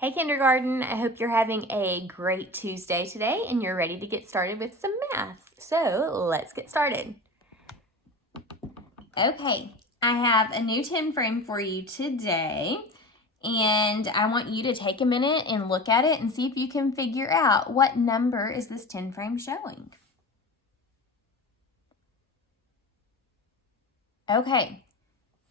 Hey kindergarten, I hope you're having a great Tuesday today and you're ready to get started with some math. So let's get started. Okay, I have a new 10 frame for you today and I want you to take a minute and look at it and see if you can figure out what number is this 10 frame showing. Okay,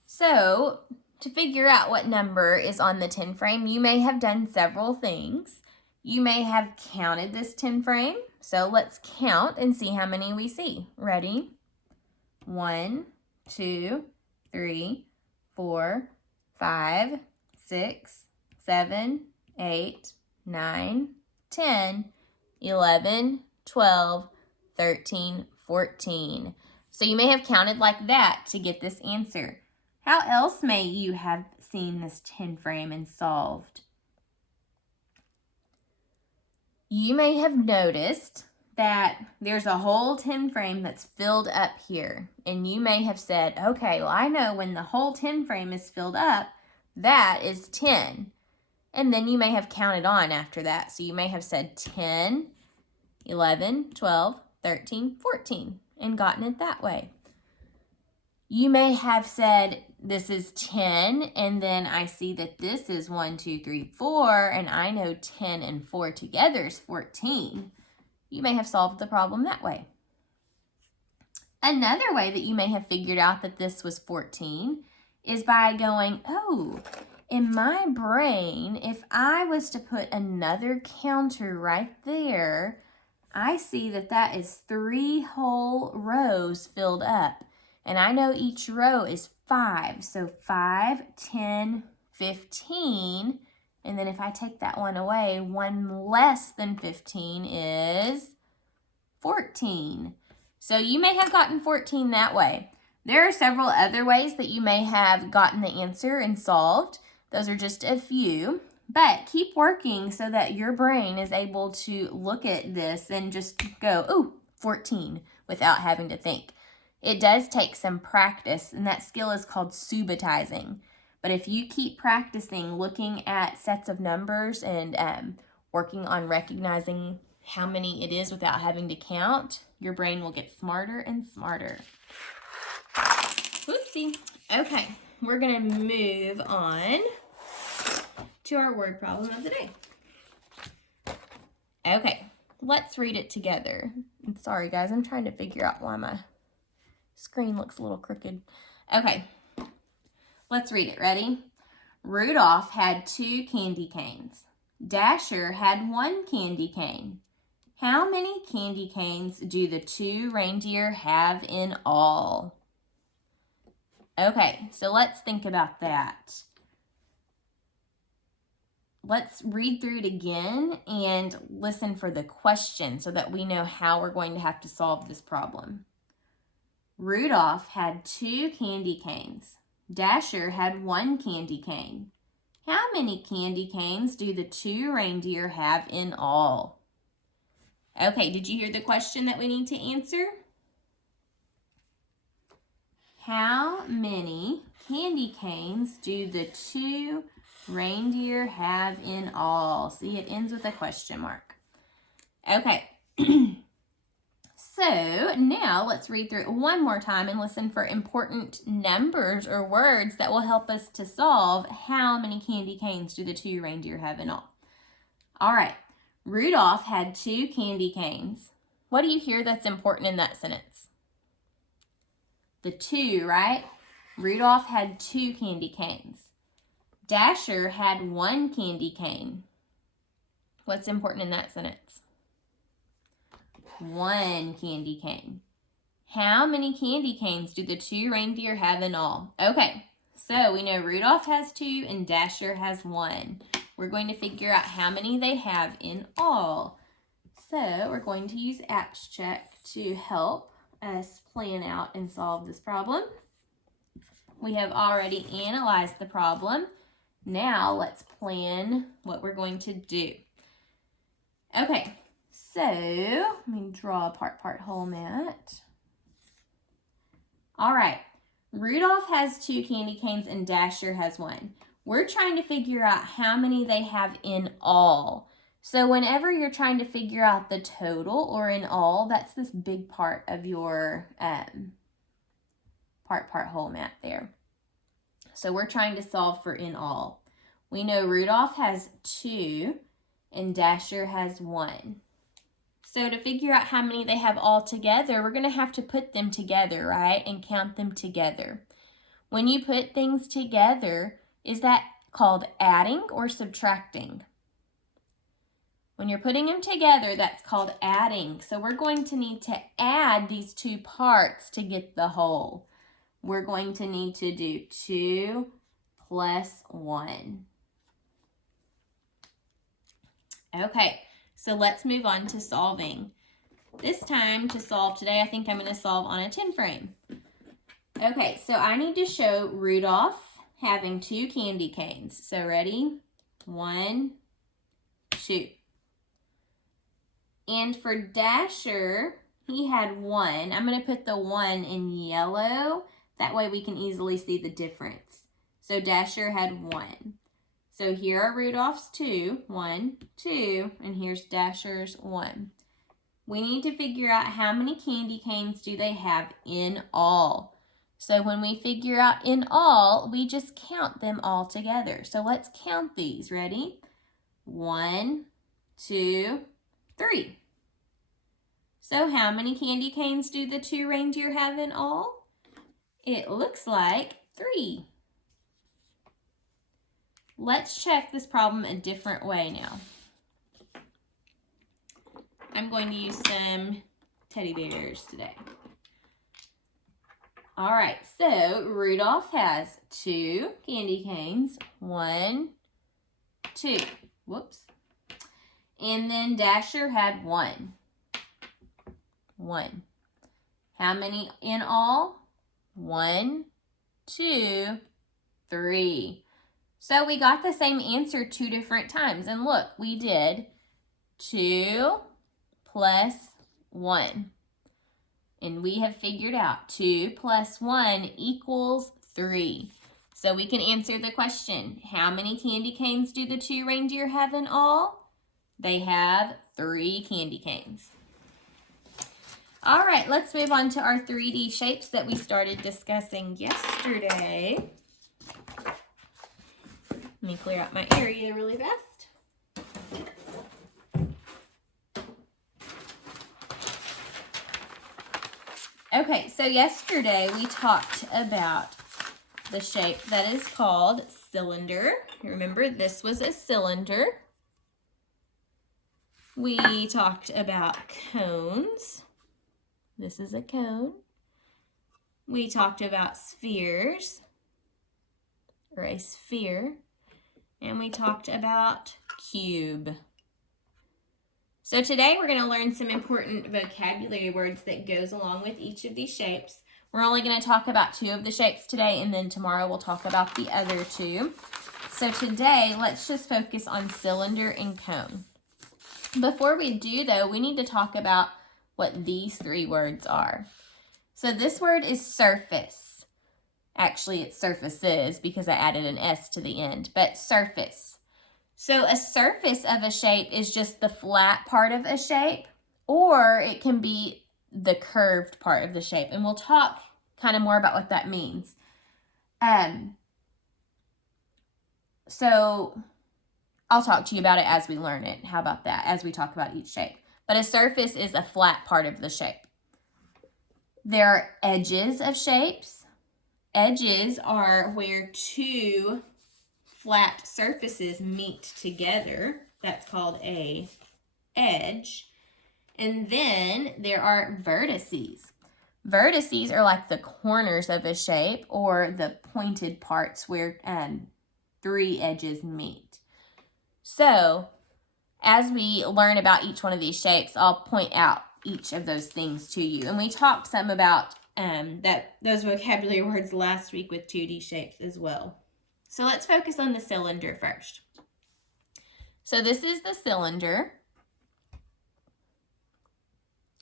so to figure out what number is on the 10 frame, you may have done several things. You may have counted this 10 frame. So let's count and see how many we see. Ready? 1, 2, 3, 4, 5, 6, 7, 8, 9, 10, 11, 12, 13, 14. So you may have counted like that to get this answer. How else may you have seen this 10 frame and solved? You may have noticed that there's a whole 10 frame that's filled up here. And you may have said, okay, well, I know when the whole 10 frame is filled up, that is 10. And then you may have counted on after that. So you may have said 10, 11, 12, 13, 14, and gotten it that way. You may have said, this is 10, and then I see that this is 1, 2, 3, 4, and I know 10 and 4 together is 14. You may have solved the problem that way. Another way that you may have figured out that this was 14 is by going, oh, in my brain, if I was to put another counter right there, I see that that is 3 whole rows filled up. And I know each row is 5. So 5, 10, 15. And then if I take that one away, 1 less than 15 is 14. So you may have gotten 14 that way. There are several other ways that you may have gotten the answer and solved. Those are just a few. But keep working so that your brain is able to look at this and just go, ooh, 14, without having to think. It does take some practice, and that skill is called subitizing. But if you keep practicing looking at sets of numbers and working on recognizing how many it is without having to count, your brain will get smarter and smarter. Oopsie. Okay, we're going to move on to our word problem of the day. Okay, let's read it together. I'm sorry, guys. I'm trying to figure out why my screen looks a little crooked. Okay, let's read it. Ready? Rudolph had 2 candy canes. Dasher had 1 candy cane. How many candy canes do the 2 reindeer have in all? Okay, so let's think about that. Let's read through it again and listen for the question so that we know how we're going to have to solve this problem. Rudolph had 2 candy canes. Dasher had 1 candy cane. How many candy canes do the 2 reindeer have in all? Okay, did you hear the question that we need to answer? How many candy canes do the 2 reindeer have in all? See, it ends with a question mark. Okay. So now let's read through it one more time and listen for important numbers or words that will help us to solve how many candy canes do the 2 reindeer have in all. All right, Rudolph had 2 candy canes. What do you hear that's important in that sentence? The 2, right? Rudolph had 2 candy canes. Dasher had 1 candy cane. What's important in that sentence? 1 candy cane. How many candy canes do the 2 reindeer have in all? Okay, so we know Rudolph has 2 and Dasher has 1. We're going to figure out how many they have in all. So we're going to use Apps Check to help us plan out and solve this problem. We have already analyzed the problem. Now let's plan what we're going to do. Okay. So, let me draw a part whole mat. All right, Rudolph has 2 candy canes and Dasher has 1. We're trying to figure out how many they have in all. So whenever you're trying to figure out the total or in all, that's this big part of your part-whole map there. So we're trying to solve for in all. We know Rudolph has 2 and Dasher has 1. So to figure out how many they have all together, we're going to have to put them together, right? And count them together. When you put things together, is that called adding or subtracting? When you're putting them together, that's called adding. So we're going to need to add these 2 parts to get the whole. We're going to need to do 2 plus 1. Okay, so let's move on to solving. This time to solve today, I think I'm going to solve on a 10 frame. Okay, so I need to show Rudolph having 2 candy canes. So ready? 1, 2. And for Dasher, he had 1. I'm going to put the 1 in yellow. That way we can easily see the difference. So Dasher had 1. So here are Rudolph's 2. 1, 2. And here's Dasher's 1. We need to figure out how many candy canes do they have in all. So when we figure out in all, we just count them all together. So let's count these. Ready? 1, 2, 3. So how many candy canes do the 2 reindeer have in all? It looks like 3. Let's check this problem a different way now. I'm going to use some teddy bears today. All right, so Rudolph has 2 candy canes. 1, 2. Whoops. And then Dasher had 1. 1. How many in all? 1, 2, 3. So we got the same answer 2 different times. And look, we did 2 plus 1. And we have figured out 2 plus 1 equals 3. So we can answer the question, how many candy canes do the 2 reindeer have in all? They have 3 candy canes. All right, let's move on to our 3D shapes that we started discussing yesterday. Let me clear out my area really fast. Okay, so yesterday we talked about the shape that is called cylinder. Remember, this was a cylinder. We talked about cones. This is a cone. We talked about spheres, or a sphere. And we talked about cube. So today we're going to learn some important vocabulary words that goes along with each of these shapes. We're only going to talk about 2 of the shapes today, and then tomorrow we'll talk about the other 2. So today, let's just focus on cylinder and cone. Before we do, though, we need to talk about what these 3 words are. So this word is surface. Actually, it's surfaces because I added an S to the end, but surface. So a surface of a shape is just the flat part of a shape, or it can be the curved part of the shape. And we'll talk kind of more about what that means. So I'll talk to you about it as we learn it. How about that? As we talk about each shape. But a surface is a flat part of the shape. There are edges of shapes. Edges are where 2 flat surfaces meet together. That's called a edge. And then there are vertices. Vertices are like the corners of a shape or the pointed parts where 3 edges meet. So as we learn about each one of these shapes, I'll point out each of those things to you. And we talked some about those vocabulary words last week with 2D shapes as well. So let's focus on the cylinder first. So this is the cylinder.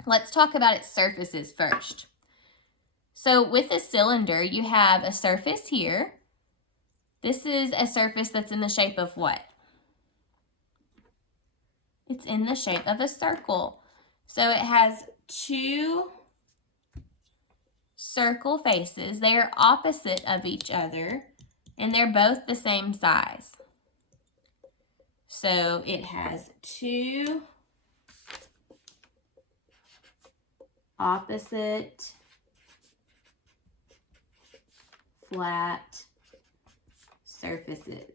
Let's talk about its surfaces first. So with a cylinder, you have a surface here, This is a surface that's in the shape of what? It's in the shape of a circle. So it has two circle faces. They are opposite of each other, and they're both the same size. So it has two opposite flat surfaces.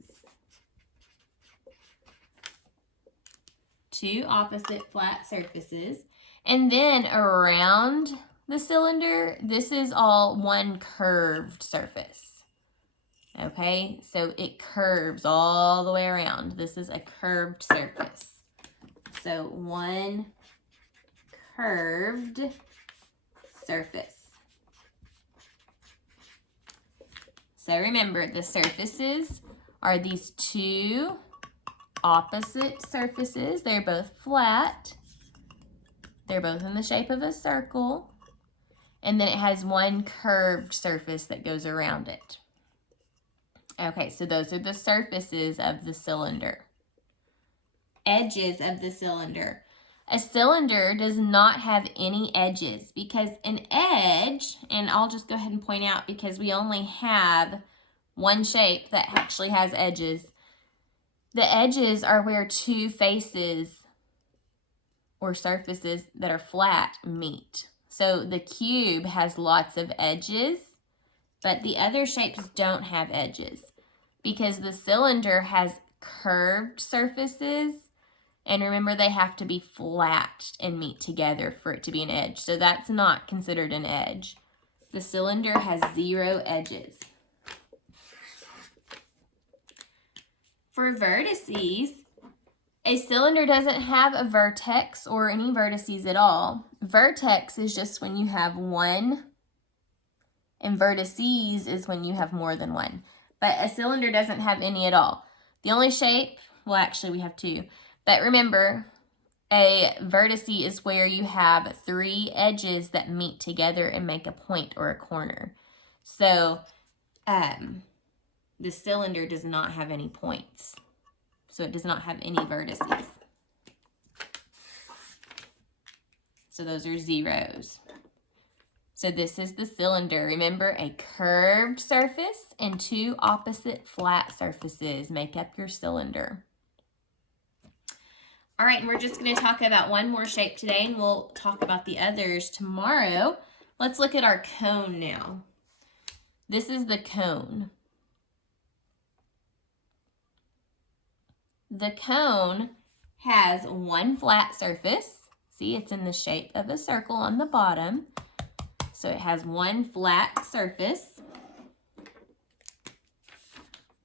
Two opposite flat surfaces. And then around the cylinder, this is all one curved surface. Okay, so it curves all the way around. This is a curved surface. So one curved surface. So remember, the surfaces are these two opposite surfaces. They're both flat. They're both in the shape of a circle. And then it has one curved surface that goes around it. Okay, so those are the surfaces of the cylinder. Edges of the cylinder. A cylinder does not have any edges because an edge, and I'll just go ahead and point out because we only have one shape that actually has edges. The edges are where two faces or surfaces that are flat meet. So the cube has lots of edges, but the other shapes don't have edges because the cylinder has curved surfaces. And remember, they have to be flat and meet together for it to be an edge. So that's not considered an edge. The cylinder has 0 edges. For vertices, a cylinder doesn't have a vertex or any vertices at all. Vertex is just when you have one, and vertices is when you have more than one. But a cylinder doesn't have any at all. The only shape, well, actually we have two. But remember, a vertice is where you have 3 edges that meet together and make a point or a corner. So the cylinder does not have any points. So it does not have any vertices. So those are zeros. So this is the cylinder. Remember, a curved surface and 2 opposite flat surfaces make up your cylinder. All right, and we're just going to talk about one more shape today, and we'll talk about the others tomorrow. Let's look at our cone now. This is the cone. The cone has one flat surface. See, it's in the shape of a circle on the bottom. So it has one flat surface.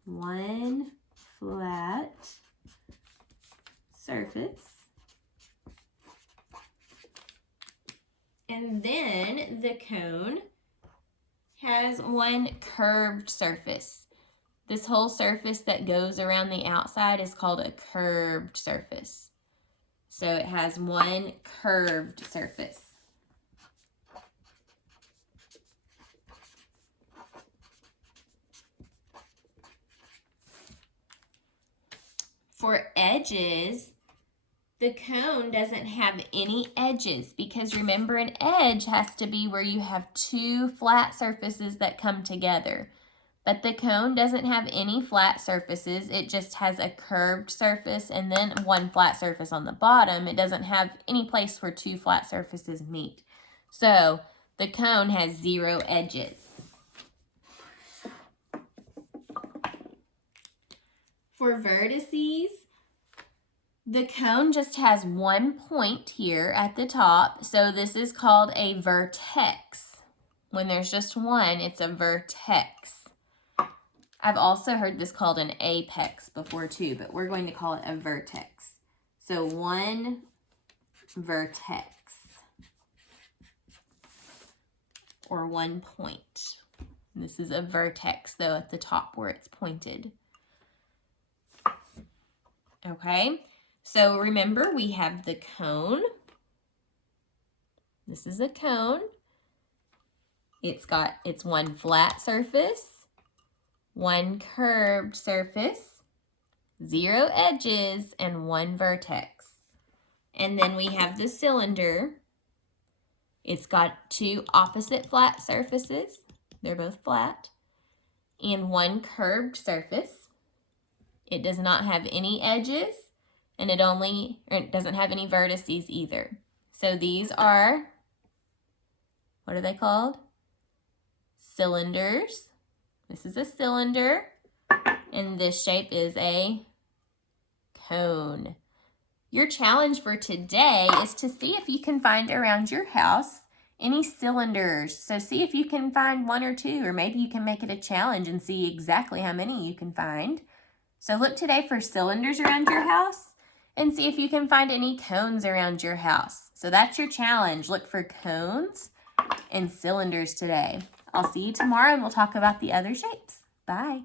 One flat surface. And then the cone has one curved surface. This whole surface that goes around the outside is called a curved surface. So it has one curved surface. For edges, the cone doesn't have any edges because remember, an edge has to be where you have 2 flat surfaces that come together. But the cone doesn't have any flat surfaces. It just has a curved surface and then one flat surface on the bottom. It doesn't have any place where 2 flat surfaces meet. So the cone has 0 edges. For vertices, the cone just has one point here at the top. So this is called a vertex. When there's just one, it's a vertex. I've also heard this called an apex before too, but we're going to call it a vertex. So one vertex, or one point. This is a vertex though at the top where it's pointed. Okay, so remember we have the cone. This is a cone. It's one flat surface, 1 curved surface, 0 edges, and 1 vertex. And then we have the cylinder. It's got 2 opposite flat surfaces. They're both flat. And 1 curved surface. It does not have any edges, and it doesn't have any vertices either. So these are, what are they called? Cylinders. This is a cylinder, and this shape is a cone. Your challenge for today is to see if you can find around your house any cylinders. So see if you can find 1 or 2, or maybe you can make it a challenge and see exactly how many you can find. So look today for cylinders around your house and see if you can find any cones around your house. So that's your challenge. Look for cones and cylinders today. I'll see you tomorrow and we'll talk about the other shapes. Bye.